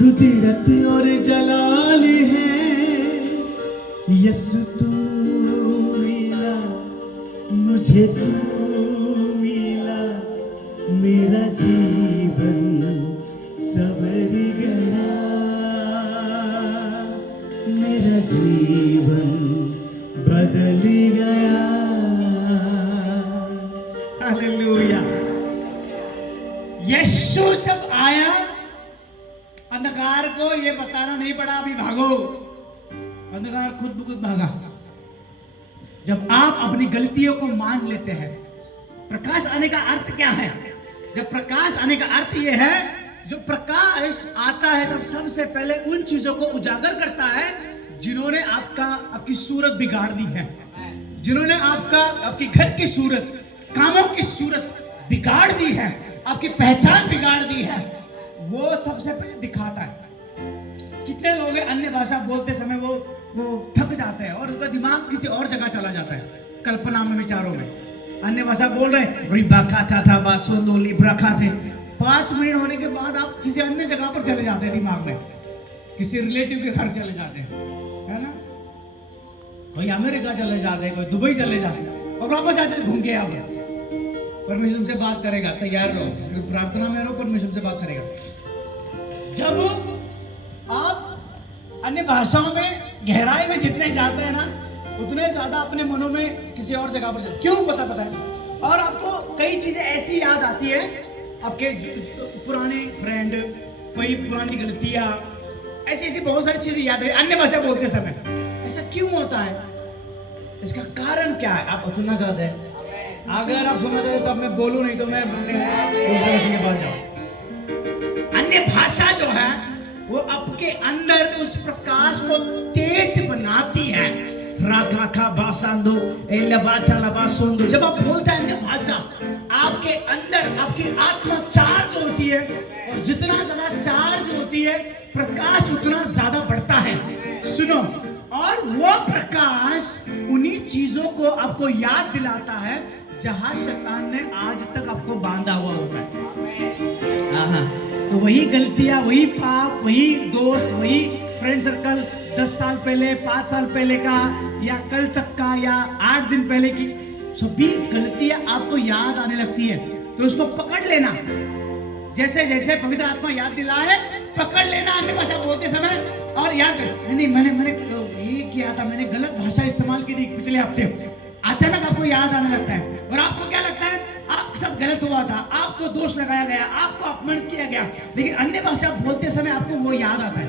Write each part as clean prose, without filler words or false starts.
कुदरत और जलाल है, यसु तू मिला, मुझे तू मिला, मेरा जीवन संवर गया, मेरा जीवन बदल गया। हालेलुया। यीशु जब आया, अंधकार को ये बताना नहीं पड़ा अभी भागो, अंधकार खुद ब खुद भागा। जब आप अपनी गलतियों को मान लेते हैं, प्रकाश आने का अर्थ क्या है? जब प्रकाश आने का अर्थ ये है, जो प्रकाश आता है तब सबसे पहले उन चीजों को उजागर करता है जिन्होंने आपकी सूरत बिगाड़ दी है, जिन्होंने आपकी घर की सूरत, कामों की सूरत बिगाड़ दी है, आपकी पहचान बिगाड़ दी है, वो सबसे पहले दिखाता है। कितने लोग अन्य भाषा बोलते समय वो थक जाते हैं और उनका दिमाग किसी और जगह चला जाता है, कल्पना में, विचारों में। अन्य भाषा बोल रहे हैं, 5 मिनट होने के बाद आप किसी अन्य जगह पर चले जाते हैं, दिमाग में किसी रिलेटिव के घर चले जाते हैं, है ना? कोई अमेरिका चले जाते हैं, कोई दुबई चले जाते हैं और वापस आते हैं घूम के आ गया। परमेश्वर से बात करेगा, तैयार रहो, प्रार्थना में रहो, परमेश्वर से बात करेगा। जब आप अन्य भाषाओं में गहराई में जितने जाते हैं ना, उतने ज्यादा अपने मनों में किसी और जगह पर जाते। क्यों? पता है। और आपको कई चीजें ऐसी याद आती है, आपके पुराने फ्रेंड, कोई पुरानी गलतियां, ऐसी बहुत सारी चीजें याद है अन्य भाषा बोलते समय। ऐसा क्यों होता है? इसका कारण क्या है? आप सुनना चाहते हैं? अगर आप सुनना चाहते तब मैं बोलूं, नहीं तो मैं के पास जाऊं। अन्य भाषा जो है वो आपके अंदर उस प्रकाश को तेज बनाती है। राखा बासांदो एलबाटा लबासोंदो, जब आप बोलते हैं अन्य भाषा, आपके अंदर आपकी आत्मा चार्ज होती है, और जितना ज्यादा चार्ज होती है प्रकाश उतना ज्यादा बढ़ता है। सुनो, और वो प्रकाश उन्हीं चीजों को आपको याद दिलाता है जहां शैतान ने आज तक आपको बांधा हुआ होता है। हाँ, तो वही गलतियां, वही पाप, वही दोस्त, वही फ्रेंड सर्कल 10 साल पहले, 5 साल पहले का, या कल तक का, या 8 दिन पहले की सभी गलतियां आपको याद आने लगती है। तो उसको पकड़ लेना, जैसे जैसे पवित्र आत्मा याद दिलाए, पकड़ लेना अन्य भाषा बोलते समय, और याद कर, नहीं मैंने ये किया था, मैंने गलत भाषा इस्तेमाल की थी पिछले हफ्ते। अचानक आपको याद आने लगता है और आपको क्या लगता है? आप सब गलत हुआ था, आपको दोष लगाया गया, आपको अपमानित किया गया। लेकिन अन्य भाषा बोलते समय आपको वो याद आता है।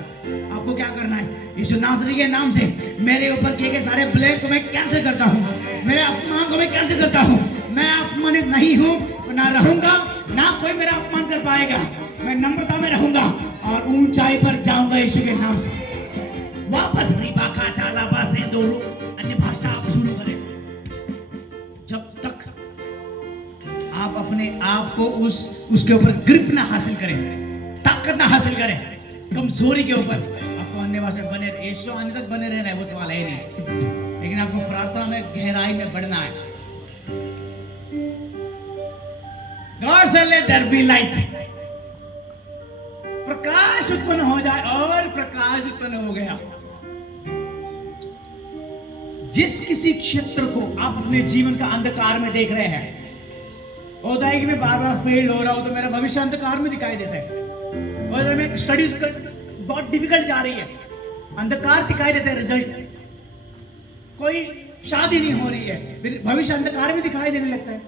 आपको क्या करना है? यीशु नासरी के नाम से मेरे ऊपर किए गए सारे ब्लेम को मैं कैंसिल करता हूँ, मेरे अपमान को मैं कैंसिल करता हूँ। मैं अपमानित नहीं हूँ, ना रहूंगा, ना कोई मेरा अपमान कर पाएगा। मैं नम्रता में रहूंगा और ऊंचाई पर जाऊंगा यीशु के नाम से। वापस रिबाका चालाबा से दोनों अन्य भाषा आप शुरू करें। जब तक आप अपने आप को उसके ऊपर ग्रिप ना हासिल करें, ताकत ना हासिल करें, कमजोरी के ऊपर, आपको अन्य भाषा बने, यीशु आने तक बने रहना है, वो सवाल है नहीं। लेकिन आपको प्रार्थना में गहराई में बढ़ना है। God said let there be light, प्रकाश उत्पन्न हो जाए, और प्रकाश उत्पन्न हो गया। जिस किसी क्षेत्र को आप अपने जीवन का अंधकार में देख रहे हैं, होता है कि मैं बार बार फेल हो रहा हूं तो मेरा भविष्य अंधकार में दिखाई देता है, और मैं स्टडीज बहुत डिफिकल्ट जा रही है, अंधकार दिखाई देता है रिजल्ट, कोई शादी नहीं हो रही है, भविष्य अंधकार में दिखाई देने लगता है।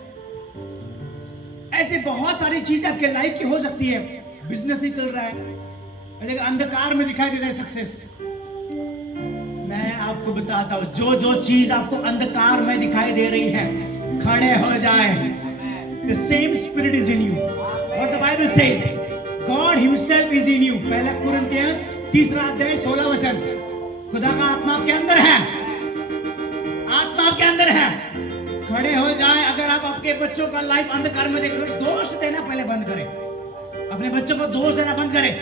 ऐसे बहुत सारी चीजें आपके लाइफ की हो सकती है। बिजनेस नहीं चल रहा है, अंधकार में दिखाई देता है सक्सेस। मैं आपको बताता हूं, जो जो चीज आपको अंधकार में दिखाई दे रही है, खड़े हो जाए। The same spirit is in you. What the Bible says, God Himself is in you. पहला कुरिन्थियंस 3 अध्याय 16 वचन। खुदा का आत्मा आपके अंदर है, आत्मा आपके अंदर है। खड़े हो जाए। अगर आप आपके बच्चों का लाइफ अंधकार में देख रहे हो, दोष देना पहले बंद करें, अपने बच्चों को दोष देना बंद करें।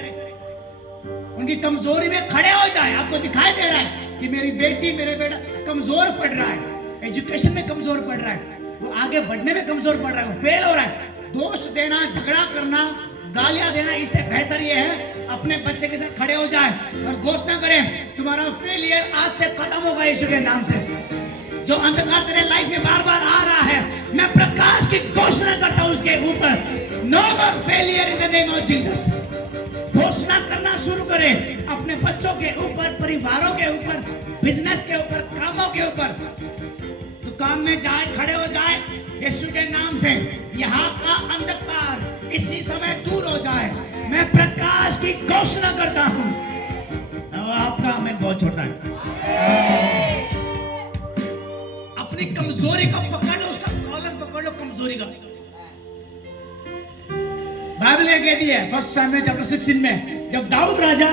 उनकी कमजोरी में खड़े हो जाए। आपको दिखाई दे रहा है कि मेरी बेटी, मेरे बेटा कमजोर पड़ रहा है, एजुकेशन में कमजोर पड़ रहा है, वो आगे बढ़ने में कमजोर पड़ रहा है, वो फेल हो रहा है। दोष देना, झगड़ा करना, गालियां देना इससे बेहतर ये है अपने बच्चे के साथ खड़े हो जाए और घोषणा करें तुम्हारा फेलियर आज से खत्म होगा यीशु के नाम से। जो अंधकार तेरे लाइफ में बार बार आ रहा है, मैं प्रकाश की घोषणा करता हूं उसके ऊपर। No more failure in the name of Jesus. घोषणा करना शुरू करें अपने बच्चों के ऊपर, परिवारों के ऊपर, बिजनेस के ऊपर, कामों के ऊपर। दुकान में जाए, खड़े हो जाए, यीशु के नाम से यहाँ का अंधकार इसी समय दूर हो जाए। मैं प्रकाश की घोषणा करता हूँ। आपका आमीन बहुत छोटा है। अपनी कमजोरी को पकड़ लो, उसका कॉलर पकड़ लो कमजोरी का। बाइबल ये कहती है 1 शमूएल चैप्टर 16 में, जब दाऊद राजा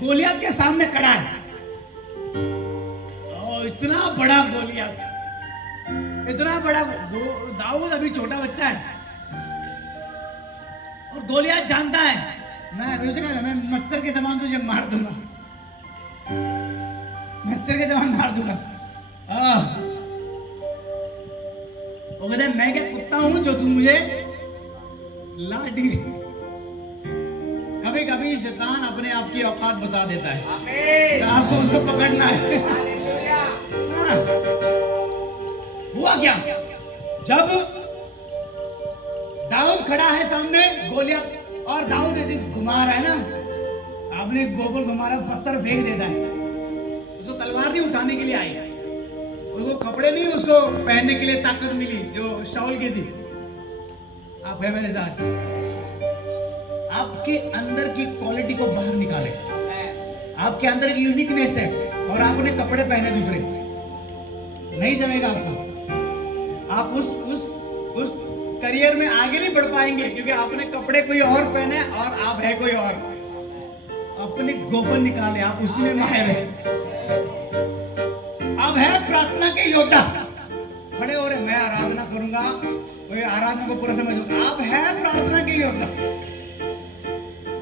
गोलियत के सामने खड़ा है, इतना बड़ा गोलियत, इतना बड़ा दाऊद अभी छोटा बच्चा है और गोलियत जानता है मैं मच्छर के समान तुझे मार दूंगा, मच्छर के समान मार दूंगा। वो कहते मैं क्या कुत्ता हूं जो तू मुझे लाठी। कभी कभी शैतान अपने आप की औकात बता देता है, तो आपको उसको पकड़ना है। हुआ क्या, जब दाऊद खड़ा है सामने गोलियत और दाऊद ऐसे घुमा रहा है ना, आपने गोबर घुमा रहा, पत्थर फेंक देता है। उसको तलवार नहीं उठाने के लिए आई, उसको कपड़े नहीं उसको पहनने के लिए ताकत मिली जो शाऊल की थी। आप है मेरे साथ, आपके अंदर की क्वालिटी को बाहर निकाले। आपके अंदर की यूनिकनेस है और आपने कपड़े पहने दूसरे, नहीं जमेगा आपको। आप उस करियर में आगे नहीं बढ़ पाएंगे क्योंकि आपने कपड़े कोई और पहने और आप है कोई और। अपने गोबर निकाले, आप उसी में माहिर है। अब है प्रार्थना के योद्धा, खड़े हो रहे, मैं आराधना करूंगा, कोई आराधना को पूरा समझो। आप है प्रार्थना के योद्धा,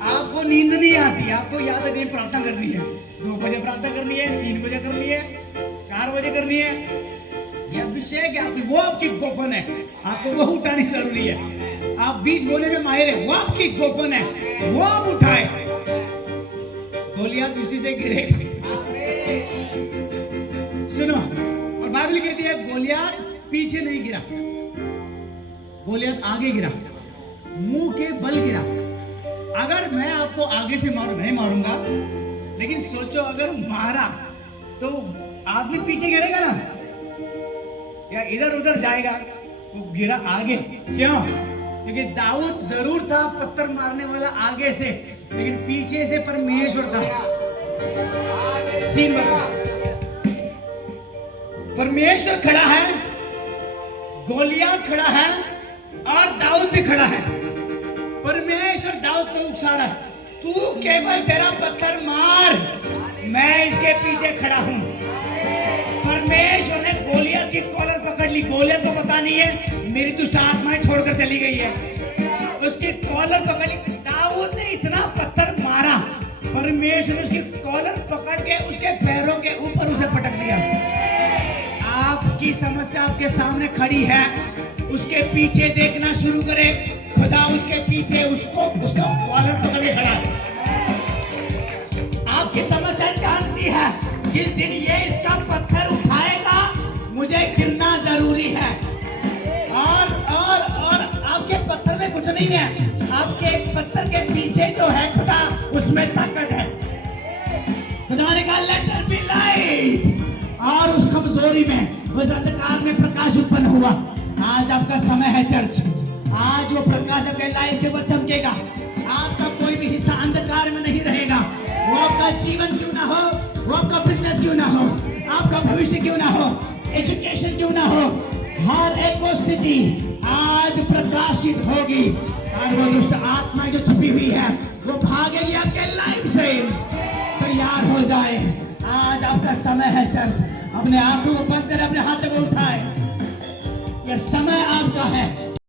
आपको नींद नहीं आती, आपको याद है प्रार्थना करनी है, 2 बजे प्रार्थना करनी है, 3 बजे करनी है, 4 बजे करनी है। ये अभिषेक है आपकी, वो आपकी गोफन है, आपको वो उठानी जरूरी है। आप बीज बोने में माहिर है, वो आपकी गोफन है, वो आप उठाए। गोलियत उसी से गिरेगा। सुनो, और बाइबल कहती है गोलियत पीछे नहीं गिरा, गोलियत आगे गिरा, मुंह के बल गिरा। अगर मैं आपको आगे से नहीं मारूंगा, लेकिन सोचो अगर मारा तो आदमी पीछे गिरेगा ना, या इधर उधर जाएगा, वो गिरा आगे। क्यों? क्योंकि दाऊद जरूर था पत्थर मारने वाला आगे से, लेकिन पीछे से परमेश्वर था। सीन परमेश्वर खड़ा है, गोलियत खड़ा है और दाऊद भी खड़ा है। परमेश्वर दाऊद को उकसा रहा है, तू केवल तेरा पत्थर मार, मैं इसके पीछे खड़ा हूं। परमेश्वर ने गोलियत की कॉलर पकड़ ली। गोलियत को पता नहीं है मेरी दुष्ट आत्माएं छोड़कर चली गई है, उसकी कॉलर पकड़ ली। दाऊद ने इतना पत्थर मारा, परमेश्वर ने उसकी कॉलर पकड़ के उसके पैरों के ऊपर उसे पटक दिया। आपकी समस्या आपके सामने खड़ी है, उसके पीछे देखना शुरू करे, खुदा उसके पीछे उसका कॉलर पकड़ के खड़ा है। आपकी समस्या जानती है जिस दिन ये इसका पत्थर उठाएगा मुझे गिरना जरूरी है। और आपके पत्थर में कुछ नहीं है, आपके पत्थर के पीछे जो है खुदा, उसमें ताकत है। खुदा ने कहा लेट देयर बी लाइट, और उस कमजोरी में, उस अंधकार में प्रकाश उत्पन्न हुआ। आज आपका समय है चर्च, आज वो प्रकाश आपके लाइफ के ऊपर चमकेगा। आपका कोई भी हिस्सा अंधकार में नहीं रहेगा। वो आपका जीवन क्यों ना हो, वो आपका बिजनेस क्यों ना हो, आपका भविष्य क्यों ना हो, एजुकेशन क्यों ना हो, हर एक वो स्थिति आज प्रकाशित होगी। और वो दुष्ट आत्मा जो छुपी हुई है वो भागेगी आपके लाइफ से। तैयार हो जाए, आज आपका समय है चर्च। अपने आंखों को बंद करें, अपने हाथों को उठाए, यह समय आपका है।